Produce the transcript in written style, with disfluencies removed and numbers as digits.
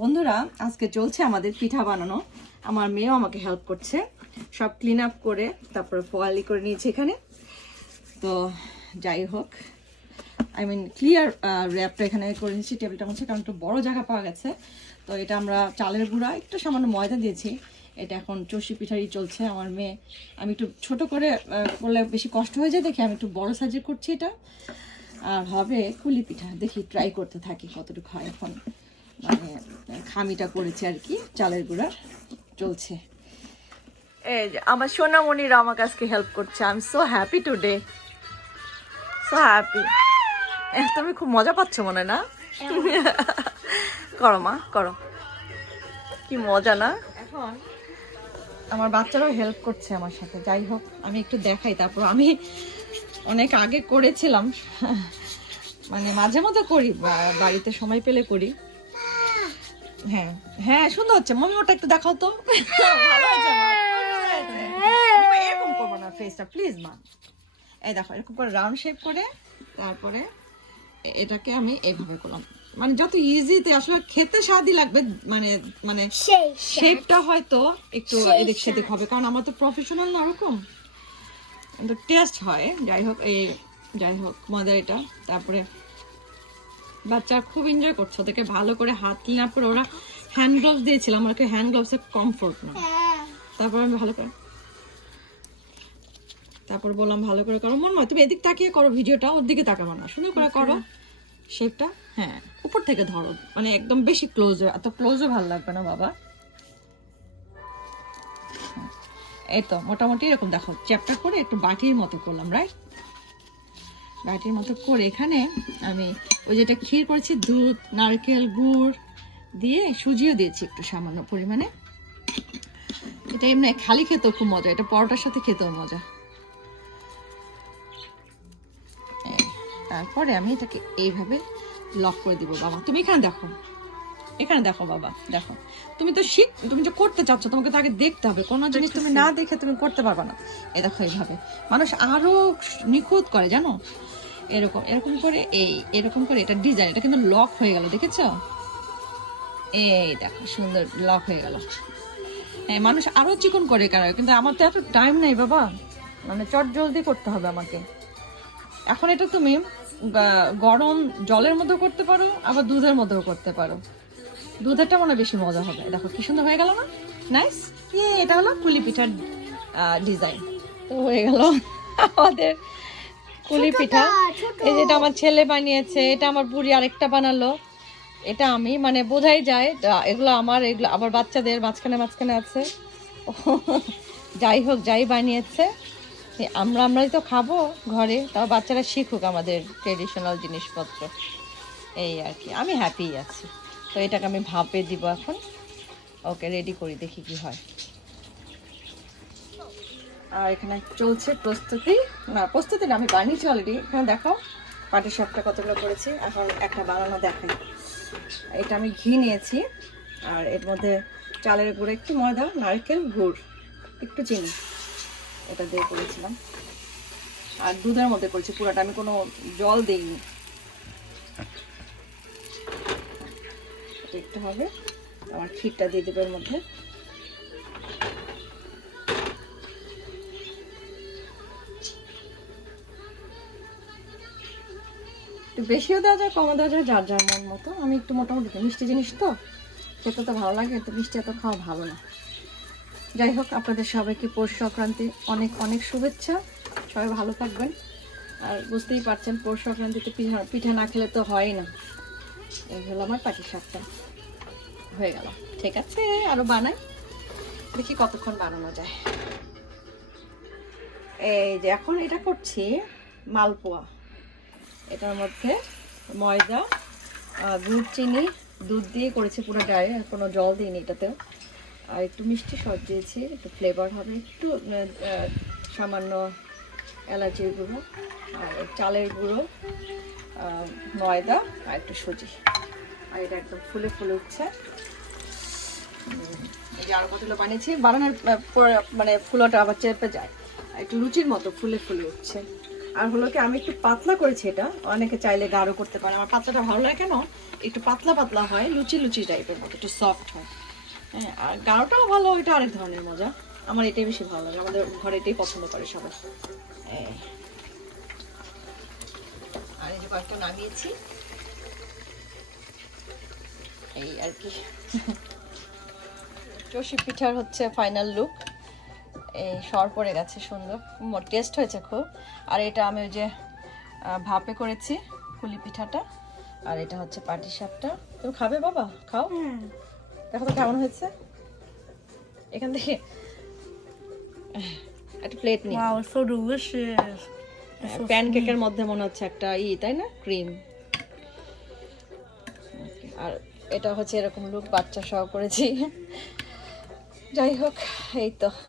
বন্ধুরা আজকে চলছে আমাদের পিঠা বানানো। আমার মেয়েও আমাকে হেল্প করছে, সব ক্লিন আপ করে তারপরে ফয়েলি করে নিয়েছে এখানে। তো যাই হোক, আই মিন ক্লিয়ার র্যাপটা এখানে করে নিচ্ছি টেবিলটা মধ্যে, কারণ একটু বড় জায়গা পাওয়া গেছে। তো এটা আমরা চালের গুঁড়া একটু সামান্য ময়দা দিয়েছি। এটা এখন চষি পিঠারই চলছে। আমার মেয়ে, আমি একটু ছোট করে করলে বেশি কষ্ট হয়ে যায় দেখি আমি একটু বড় সাইজের করছি এটা। আর হবে কুলি পিঠা, দেখি ট্রাই করতে থাকি কতটুকু হয়। এখন মানে খামিটা করেছি আর কি, চালের গুঁড়ার চলছে। এই যে আমার সোনামণিরা আমার কাছে হেল্প করছে। I am so happy today, so happy. তুমি খুব মজা পাচ্ছ মনে না? করো মা, করো। কি মজা না? এখন আমার বাচ্চারাও হেল্প করছে আমার সাথে। যাই হোক, আমি একটু দেখাই। তারপর আমি অনেক আগে করেছিলাম, মানে মাঝে মধ্যে করি, বাড়িতে সময় পেলে করি। হ্যাঁ হ্যাঁ, সুন্দর হচ্ছে। মমি ওটা একটু দেখাও তো। ভালো হয়েছে মা, এরকম করবো না ফেসটা প্লিজ মা। এই দেখো, এরকম করে রাউন্ড শেপ করে তারপরে এটাকে আমি এইভাবে করলাম। মানে যত ইজিতে আসলে খেতে স্বাদই লাগবে, মানে মানে শেপটা হয়তো একটু এদিক সেদিক হবে, কারণ আমার তো প্রফেশনাল না ওরকম, কিন্তু টেস্ট হয়। যাই হোক, এই যাই হোক মজা এটা। তারপরে বাচ্চা খুব এনজয় করছে, ওদেরকে ভালো করে হাত ক্লিন আপ করে, ওরা হ্যান্ড গ্লাভস দিয়েছিলাম, ওকে হ্যান্ড গ্লাভসের কমফোর্ট না। তারপর আমি ভালো করে, তারপর বললাম ভালো করে করো। মনে হয় তুমি এদিক তাকিয়ে করো ভিডিওটা, ওর দিকে তাকাবো না, সুন্দর করে করো শেপটা। হ্যাঁ, উপর থেকে ধরো, মানে একদম বেশি ক্লোজ, এত ক্লোজও ভালো লাগবে না বাবা। এই তো মোটামুটি এরকম দেখো, চ্যাপটা করে একটু বাটির মতো করলাম, রাইট? বাটির মতো করে এখানে আমি ওই যেটা ক্ষীর করেছি, দুধ, নারকেল, গুড় দিয়ে সুজিও দিয়েছি একটু সামান্য পরিমাণে। এটা এমনি খালি খেতেও খুব মজা, এটা পরোটার সাথে খেতেও মজা। তারপরে আমি এটাকে এইভাবে লক করে দিব। বাবা তুমি এখানে দেখো, এখানে দেখো বাবা, দেখো। তুমি তো তুমি যে করতে চাচ্ছ, তোমাকে তো আগে দেখতে হবে। কোনো জিনিস তুমি না দেখে তুমি করতে পারবে না। এই দেখো, এইভাবে মানুষ আরো নিখুঁত করে, জানো? এরকম এরকম করে, এরকম করে এটা ডিজাইন, এটা কিন্তু লক হয়ে গেল, দেখেছো? এই দেখো, সুন্দর লক হয়ে গেল। হ্যাঁ, মানুষ আরো চিকন করে কেন, কিন্তু আমার তো এত টাইম নেই বাবা, মানে চট জলদি করতে হবে আমাকে। এখন এটা তুমি গরম জলের মধ্যেও করতে পারো, আবার দুধের মধ্যেও করতে পারো। দুধেরটা মনে বেশি মজা হবে। দেখো কি সুন্দর হয়ে গেল না? নাইস। এটা হলো কুলি পিঠার ডিজাইন। তো হয়ে গেল আমাদের কুলি পিঠা। এই যেটা আমার ছেলে বানিয়েছে, এটা আমার বুড়ি আরেকটা বানালো, এটা আমি, মানে বোঝাই যায় এগুলো আমার, এগুলো আবার বাচ্চাদের মাঝখানে মাঝখানে আছে। যাই হোক, যাই বানিয়েছে আমরাই তো খাবো ঘরে, তাও বাচ্চারা শিখুক আমাদের ট্রেডিশনাল জিনিসপত্র, এই আর কি। আমি হ্যাপি আছি। তো এটাকে আমি ভাপে দিব এখন। ওকে, রেডি করি, দেখি কি হয়। আর এখানে চলছে প্রস্তুতি, না প্রস্তুতি না, আমি বানিয়েছি অলরেডি। এখানে দেখো পাটিসাপটা কতগুলো করেছি, এখন একটা বানানো দেখাই। এটা আমি ঘি নিয়েছি, আর এর মধ্যে চালের গুঁড়ো, একটু ময়দা, নারকেল, গুড়, একটু চিনি, এটা দিয়ে করেছিলাম। আর দুধের মধ্যে করেছি পুরোটা, আমি কোনো জল দিইনি। একটু হবে, আমার ক্ষীরটা দিয়ে দেবো এর মধ্যে। একটু বেশিও দেওয়া যায়, কমও দেওয়া যায়, যার যার মন মতো। আমি একটু মোটামুটি, মিষ্টি জিনিস তো খেতে তো ভালো লাগে, তো মিষ্টি এত খাওয়া ভালো না। যাই হোক, আপনাদের সবাইকে পৌষ সংক্রান্তি অনেক অনেক শুভেচ্ছা। সবাই ভালো থাকবেন। আর বুঝতেই পারছেন, পৌষ সংক্রান্তিতে পিঠা না খেলে তো হয় না। এই হলো আমার পাটিসাপটা, হয়ে গেল। ঠিক আছে, আরো বানাই, দেখি কতক্ষণ বানানো যায়। এই যে এখন এটা করছি মালপোয়া। এটার মধ্যে ময়দা, গুড়, চিনি, দুধ দিয়ে করেছি পুরো ড্রাই, কোনো জল দিইনি এটাতেও। আর একটু মিষ্টি সস দিয়েছি, একটু ফ্লেভার হবে, একটু সামান্য এলাচির গুঁড়ো, আর চালের গুঁড়ো, ময়দা, আর একটু সুজি। আর এটা একদম ফুলে ফুলে উঠছে। এই যে আরো কতগুলো বানিয়েছি, বানানোর মানে ফুলোটা আবার চেপে যায়, একটু লুচির মতো ফুলে ফুলে উঠছে। আর হলো কি আমি একটু পাতলা করেছি এটা, অনেকে চাইলে গাঢ় করতে পারে, আমার পাতলাটা ভালো লাগে কেন একটু পাতলা পাতলা হয়, লুচি লুচি টাইপের মতো, একটু সফট হয়। হ্যাঁ, আর গাঢ়টাও ভালো, এটা আরেক ধরনের মজা। আমার এটাই বেশি ভালো লাগে, আমাদের ঘরে এটাই পছন্দ করে সবাই। আর এই যে কয়েকটা নামিয়েছি, এই আর কি। চষি পিঠার হচ্ছে ফাইনাল লুক, এই সর পড়ে গেছে, সুন্দর টেস্ট হয়েছে খুব। আর এটা আমি ওই যে ভাপে করেছি পুলি পিঠাটা, আর এটা হচ্ছে পাটিসাপটা। তুমি খাবে বাবা? খাও, দেখো তো কেমন হয়েছে। এখান থেকে একটা প্লেট নিয়ে, Wow, it's so delicious. প্যানকেকের মধ্যে মনে হচ্ছে একটা তাই না, ক্রিম। আর এটা হচ্ছে এরকম লুক, বাচ্চা সহ করেছি। যাই হোক, এই তো।